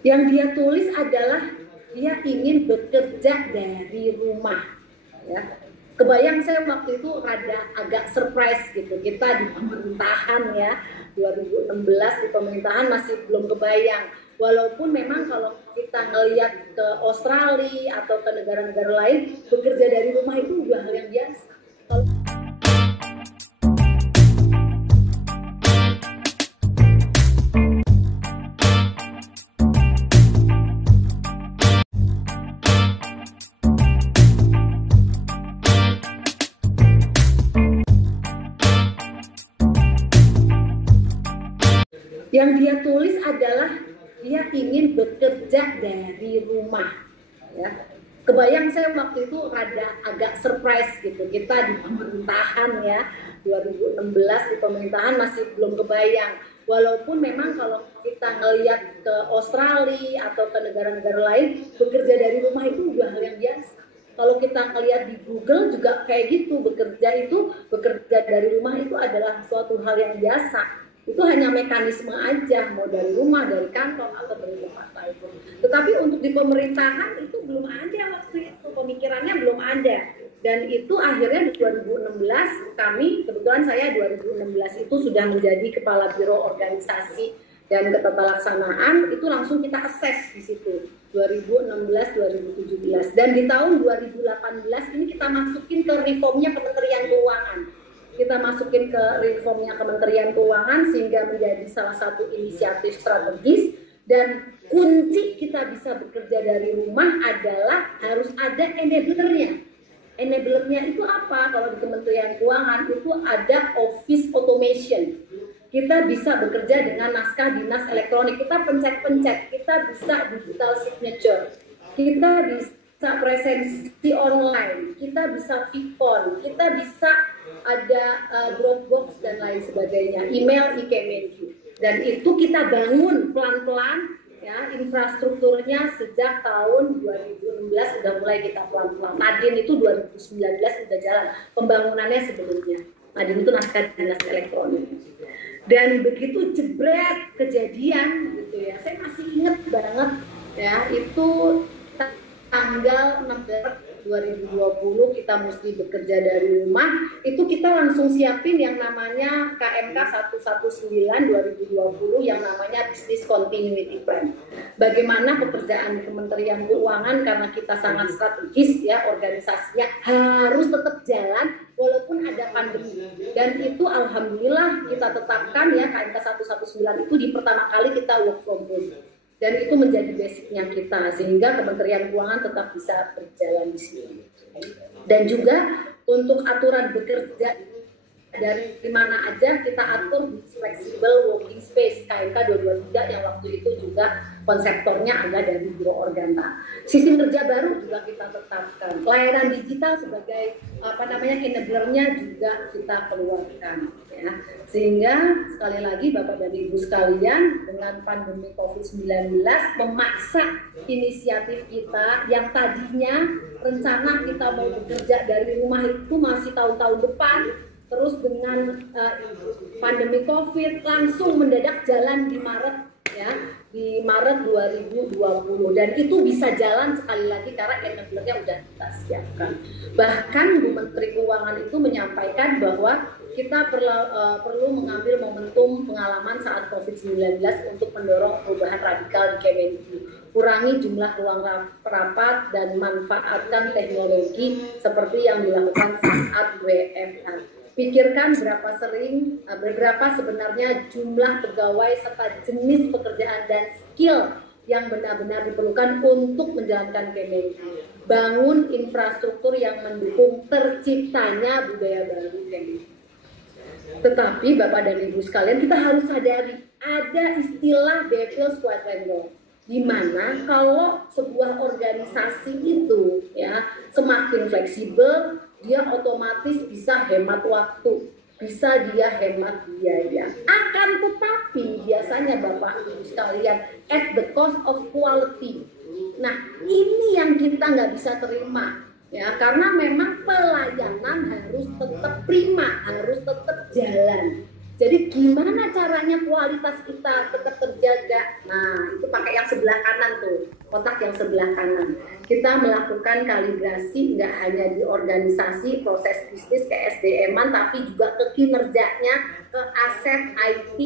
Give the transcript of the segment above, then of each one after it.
Yang dia tulis adalah dia ingin bekerja dari rumah. Ya. Kebayang saya waktu itu agak surprise gitu. Kita di pemerintahan ya, 2016 di pemerintahan masih belum kebayang. Walaupun memang kalau kita ngelihat ke Australia atau ke negara-negara lain, bekerja dari rumah itu udah hal yang biasa. Yang dia tulis adalah dia ingin bekerja dari rumah. Ya. Kebayang saya waktu itu agak surprise gitu. Kita di pemerintahan ya, 2016 di pemerintahan masih belum kebayang. Walaupun memang kalau kita ngelihat ke Australia atau ke negara-negara lain, bekerja dari rumah itu udah hal yang biasa. Kalau kita ngelihat di Google juga kayak gitu, bekerja dari rumah itu adalah suatu hal yang biasa. Itu hanya mekanisme aja, mau dari rumah, dari kantor, atau dari tempat lain. Tetapi untuk di pemerintahan itu belum ada waktu itu, pemikirannya belum ada. Dan itu akhirnya di 2016, kebetulan saya 2016 itu sudah menjadi Kepala Biro Organisasi dan Ketetalaksanaan, itu langsung kita assess di situ, 2016-2017. Dan di tahun 2018 ini kita masukin ke reformnya Kementerian Keuangan. Kita masukin ke reformnya Kementerian Keuangan sehingga menjadi salah satu inisiatif strategis, dan kunci kita bisa bekerja dari rumah adalah harus ada enablernya. Enablernya itu apa? Kalau di Kementerian Keuangan itu ada office automation. Kita bisa bekerja dengan naskah dinas elektronik, kita pencet-pencet, kita bisa digital signature, kita bisa presensi online, kita bisa VPON, kita bisa ada Dropbox dan lain sebagainya, email e-Kemenku. Dan itu kita bangun pelan-pelan ya, infrastrukturnya sejak tahun 2016 sudah mulai kita pelan-pelan. Nadine itu 2019 sudah jalan pembangunannya sebelumnya. Nadine itu naskah dinas elektronik. Dan begitu jebret kejadian gitu ya, saya masih ingat banget ya, itu tanggal 6 Maret 2020 kita mesti bekerja dari rumah. Itu kita langsung siapin yang namanya KMK 119 2020 yang namanya Business Continuity Plan. Bagaimana pekerjaan di Kementerian Keuangan, karena kita sangat strategis ya, organisasinya harus tetap jalan walaupun ada pandemi. Dan itu alhamdulillah kita tetapkan ya, KMK 119 itu di pertama kali kita work from home. Dan itu menjadi basicnya kita, sehingga Kementerian Keuangan tetap bisa berjalan di sini. Dan juga untuk aturan bekerja dari mana aja kita atur di flexible working space KMK 223 yang waktu itu juga konseptornya ada dari Biro Organta. Sistem kerja baru juga kita tetapkan. Pelayanan digital sebagai enablernya juga kita keluarkan ya. Sehingga sekali lagi Bapak dan Ibu sekalian, dengan pandemi COVID-19 memaksa inisiatif kita yang tadinya rencana kita mau bekerja dari rumah itu masih tahun-tahun depan, terus dengan pandemi COVID langsung mendadak jalan di Maret ya, di Maret 2020, dan itu bisa jalan sekali lagi karena enablernya udah kita siapkan. Bahkan Bu Menteri Keuangan itu menyampaikan bahwa kita perlu mengambil momentum pengalaman saat COVID-19 untuk mendorong perubahan radikal di Kemenku. Kurangi jumlah ruang rapat dan manfaatkan teknologi seperti yang dilakukan saat WFH. Pikirkan berapa sebenarnya jumlah pegawai serta jenis pekerjaan dan skill yang benar-benar diperlukan untuk menjalankan Kemenku. Bangun infrastruktur yang mendukung terciptanya budaya baru Kemenku. Tetapi Bapak dan Ibu sekalian, kita harus sadari ada istilah Devil's Quadrant, di mana kalau sebuah organisasi itu ya semakin fleksibel, dia otomatis bisa hemat waktu, bisa dia hemat biaya. Akan tetapi biasanya Bapak Ibu sekalian, at the cost of quality. Nah, ini yang kita nggak bisa terima ya, karena memang pelayanan harus tetap prima, harus tetap jalan. Jadi gimana caranya kualitas kita tetap terjaga? Nah, itu pakai yang sebelah kanan tuh, kotak yang sebelah kanan. Kita melakukan kalibrasi nggak hanya di organisasi, proses bisnis ke SDM-an, tapi juga ke kinerjanya, ke aset, IT,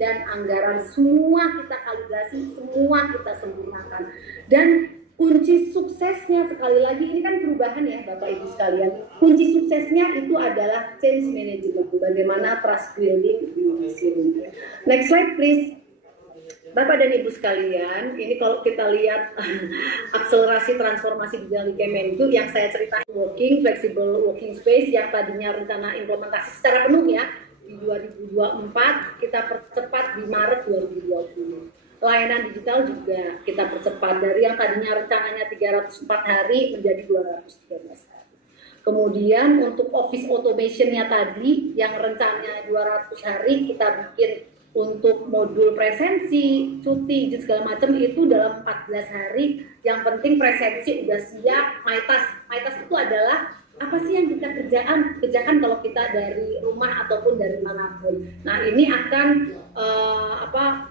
dan anggaran. Semua kita kalibrasi, semua kita sempurnakan. Dan kunci suksesnya, sekali lagi ini kan perubahan ya Bapak Ibu sekalian, kunci suksesnya itu adalah change management, bagaimana trust building di sini. Next slide please. Bapak dan Ibu sekalian, ini kalau kita lihat akselerasi transformasi di Kemenku yang saya ceritakan, flexible working space yang tadinya rencana implementasi secara penuh ya di 2024, kita percepat di Maret 2020. Layanan digital juga kita percepat dari yang tadinya rencananya 304 hari menjadi 213 hari. Kemudian untuk office automation-nya tadi yang rencananya 200 hari kita bikin untuk modul presensi, cuti, segala macam itu dalam 14 hari. Yang penting presensi udah siap, MyTask itu adalah apa sih yang kita kerjakan kalau kita dari rumah ataupun dari manapun. Nah ini akan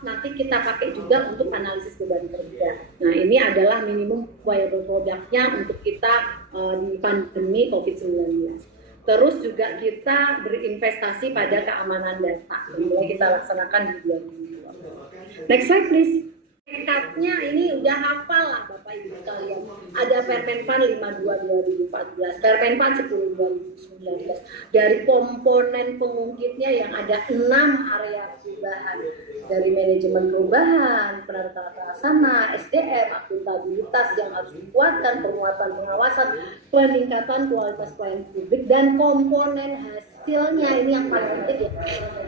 nanti kita pakai juga untuk analisis beban kerja. Nah ini adalah minimum viable product-nya untuk kita di pandemi COVID-19. Terus juga kita berinvestasi pada keamanan data. Mulai kita laksanakan di 2020. Next slide please. Tekadnya ini udah hafal lah Bapak Ibu sekalian. Ada Permenpan 52 2014, Permenpan 10 2019. Dari komponen pengungkitnya yang ada 6 area perubahan. Dari manajemen perubahan, penata laksana, SDM, akuntabilitas yang harus dikuatkan, penguatan pengawasan, peningkatan kualitas pelayanan publik, dan komponen hasilnya ini yang paling penting ya.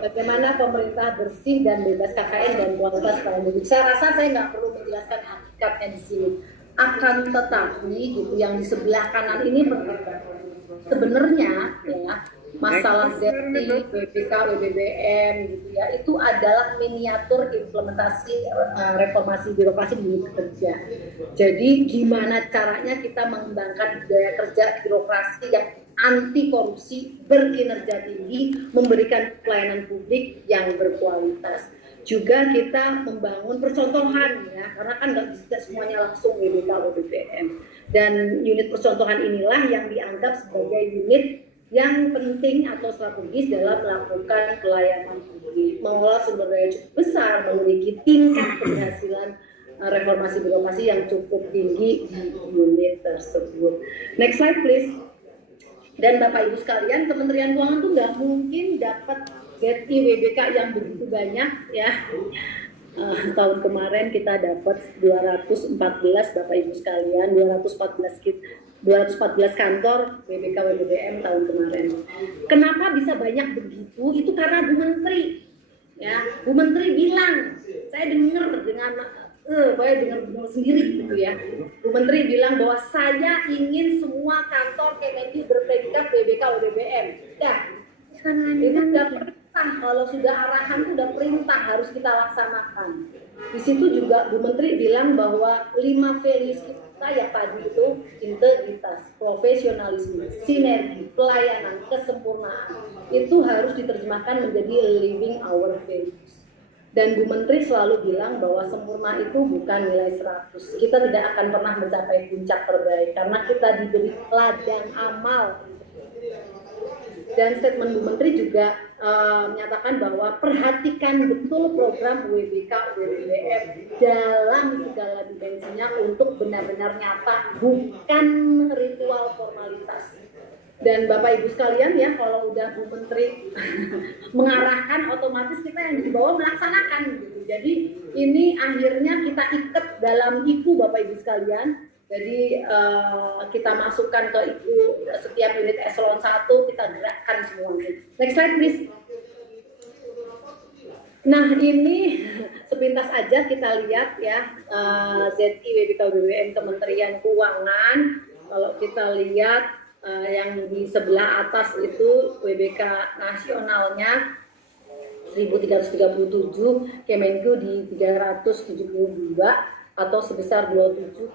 Bagaimana pemerintah bersih dan bebas KKN dan kualitas pelayanan publik. Saya rasa saya nggak perlu menjelaskan hakikatnya di sini. Akan tetapi gitu yang di sebelah kanan ini sebenarnya ya masalah ZT, WBK, WBBM gitu ya itu adalah miniatur implementasi reformasi birokrasi di dunia kerja. Jadi gimana caranya kita mengembangkan budaya kerja birokrasi yang anti korupsi, berkinerja tinggi, memberikan pelayanan publik yang berkualitas. Juga kita membangun percontohan ya, karena kan nggak bisa semuanya langsung WBK WBBM. Dan unit percontohan inilah yang dianggap sebagai unit yang penting atau strategis dalam melakukan pelayanan publik, mengelola sumber daya cukup besar, memiliki tingkat keberhasilan reformasi birokrasi yang cukup tinggi di unit tersebut. Next slide please. Dan Bapak Ibu sekalian, Kementerian Keuangan tuh nggak mungkin dapat ZI WBK yang begitu banyak ya. Tahun kemarin kita dapat 214 Bapak Ibu sekalian, 214 kantor WBK WBBM tahun kemarin. Kenapa bisa banyak begitu? Itu karena Bu Menteri. Ya, Bu Menteri bilang, saya dengar sendiri gitu ya. Bu Menteri bilang bahwa saya ingin semua kantor Kemenku berpredikat WBK WBBM. Ya, itu udah perintah. Kalau sudah arahan itu udah perintah harus kita laksanakan. Di situ juga Bu Menteri bilang bahwa 5 values kita yang tadi itu integritas, profesionalisme, sinergi, pelayanan, kesempurnaan itu harus diterjemahkan menjadi living our values. Dan Bu Menteri selalu bilang bahwa sempurna itu bukan nilai 100. Kita tidak akan pernah mencapai puncak terbaik karena kita diberi ladang amal. Dan statement Bu Menteri juga menyatakan bahwa perhatikan betul program WBK WBBM dalam segala dimensinya untuk benar-benar nyata, bukan ritual formalitas. Dan Bapak Ibu sekalian ya, kalau udah Bu Menteri mengarahkan, otomatis kita yang di bawah melaksanakan gitu. Jadi ini akhirnya kita ikat dalam IKU Bapak Ibu sekalian. Jadi kita masukkan ke IKU setiap unit eselon 1, kita gerakkan semuanya. Next slide please. Nah ini sepintas aja kita lihat ya, ZI WBK WBBM Kementerian Keuangan. Kalau kita lihat yang di sebelah atas itu WBK nasionalnya 1337, Kemenku di 372 atau sebesar 27,82%.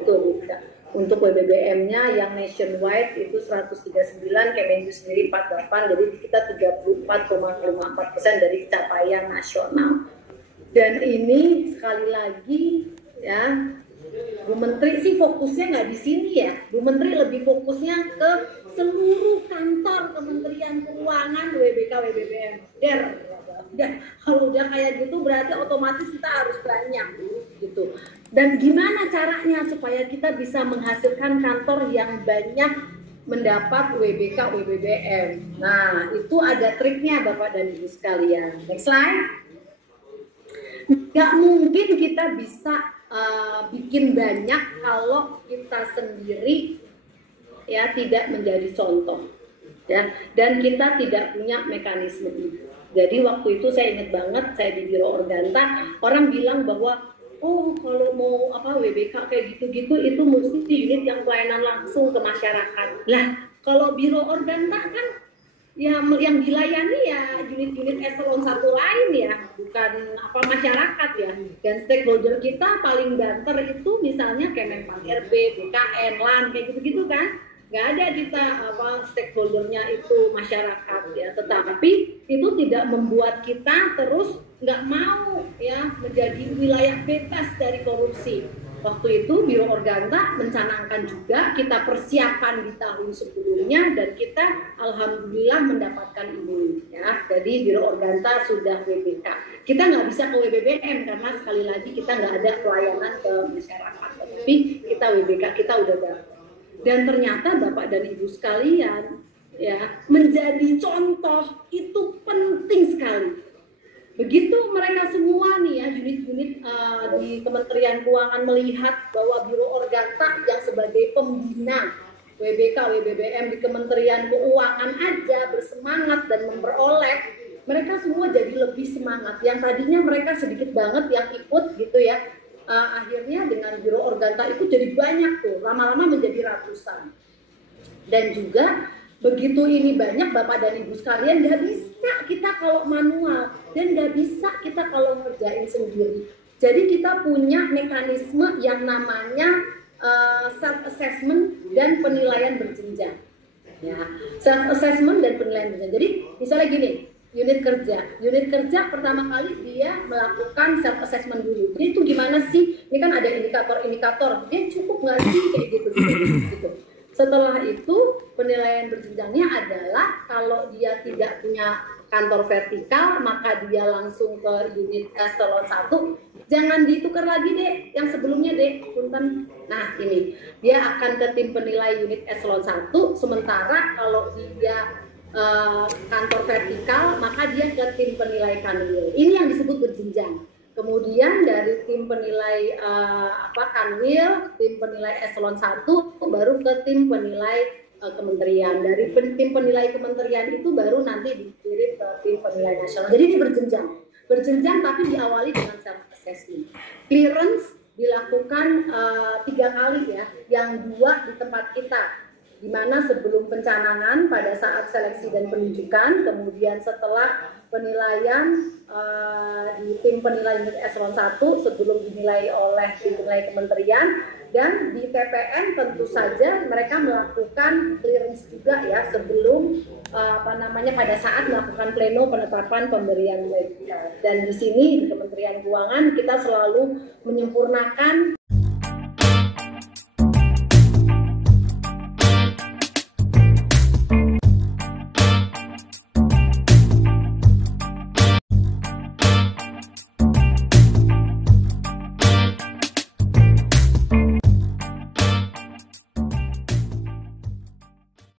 Itu Untuk WBBM-nya yang nationwide itu 139, Kemenlu sendiri 48, jadi kita 34,54% dari capaian nasional. Dan ini sekali lagi ya, Bu Menteri sih fokusnya nggak di sini ya. Bu Menteri lebih fokusnya ke seluruh kantor Kementerian Keuangan, WBK, WBBM. Kalau udah kayak gitu berarti otomatis kita harus banyak gitu. Dan gimana caranya supaya kita bisa menghasilkan kantor yang banyak mendapat WBK, WBBM. Nah, itu ada triknya Bapak dan Ibu sekalian. Next slide. Nggak mungkin kita bisa bikin banyak kalau kita sendiri ya tidak menjadi contoh ya, dan kita tidak punya mekanisme itu. Jadi waktu itu saya ingat banget, saya di Biro Organta, orang bilang bahwa oh kalau mau WBK kayak gitu-gitu itu mesti unit yang pelayanan langsung ke masyarakat. Lah kalau Biro Organta kan ya yang dilayani ya unit-unit eselon 1 lain ya, bukan masyarakat ya. Dan stakeholder kita paling banter itu misalnya Kemenpan RB, BKN, LAN kayak gitu-gitu kan. Nggak ada kita stakeholdernya itu masyarakat ya. Tetapi itu tidak membuat kita terus nggak mau ya menjadi wilayah bebas dari korupsi. Waktu itu Biro Organta mencanangkan juga, kita persiapan di tahun sebelumnya dan kita alhamdulillah mendapatkan ini ya. Jadi Biro Organta sudah WBK. Kita nggak bisa ke WBBM karena sekali lagi kita nggak ada pelayanan ke masyarakat. Tapi kita WBK kita udah dapat. Dan ternyata Bapak dan Ibu sekalian ya, menjadi contoh itu penting sekali. Begitu mereka semua nih ya, unit-unit di Kementerian Keuangan melihat bahwa Biro Organta yang sebagai pembina WBK, WBBM di Kementerian Keuangan aja bersemangat dan memperoleh, mereka semua jadi lebih semangat. Yang tadinya mereka sedikit banget yang ikut gitu ya, akhirnya dengan Biro Organta itu jadi banyak tuh, lama-lama menjadi ratusan. Dan juga begitu ini banyak Bapak dan Ibu sekalian, nggak bisa kita kalau manual dan nggak bisa kita kalau ngerjain sendiri. Jadi kita punya mekanisme yang namanya self assessment dan penilaian berjenjang. Ya, self assessment dan penilaian berjenjang. Jadi misalnya gini, unit kerja pertama kali dia melakukan self assessment dulu. Jadi itu gimana sih? Ini kan ada indikator-indikator. Dia cukup nggak sih kayak gitu. Setelah itu penilaian berjenjangnya adalah kalau dia tidak punya kantor vertikal maka dia langsung ke unit eselon 1. Jangan ditukar lagi deh yang sebelumnya deh, punten. Nah ini dia akan ke tim penilai unit eselon 1. Sementara kalau dia kantor vertikal maka dia ke tim penilai kanwil. Ini yang disebut berjenjang. Kemudian dari tim penilai kanwil, tim penilai eselon 1 baru ke tim penilai kementerian. Dari tim penilai kementerian itu baru nanti dikirim ke tim penilai nasional. Jadi ini berjenjang. Berjenjang tapi diawali dengan self assessment. Clearance dilakukan 3 kali ya, yang 2 di tempat kita, di mana sebelum pencanangan pada saat seleksi dan penunjukan, kemudian setelah penilaian di tim penilai unit eselon 1 sebelum dinilai oleh tim penilai kementerian, dan di TPN tentu saja mereka melakukan clearance juga ya sebelum pada saat melakukan pleno penetapan pemberian WBK. Dan di sini di Kementerian Keuangan kita selalu menyempurnakan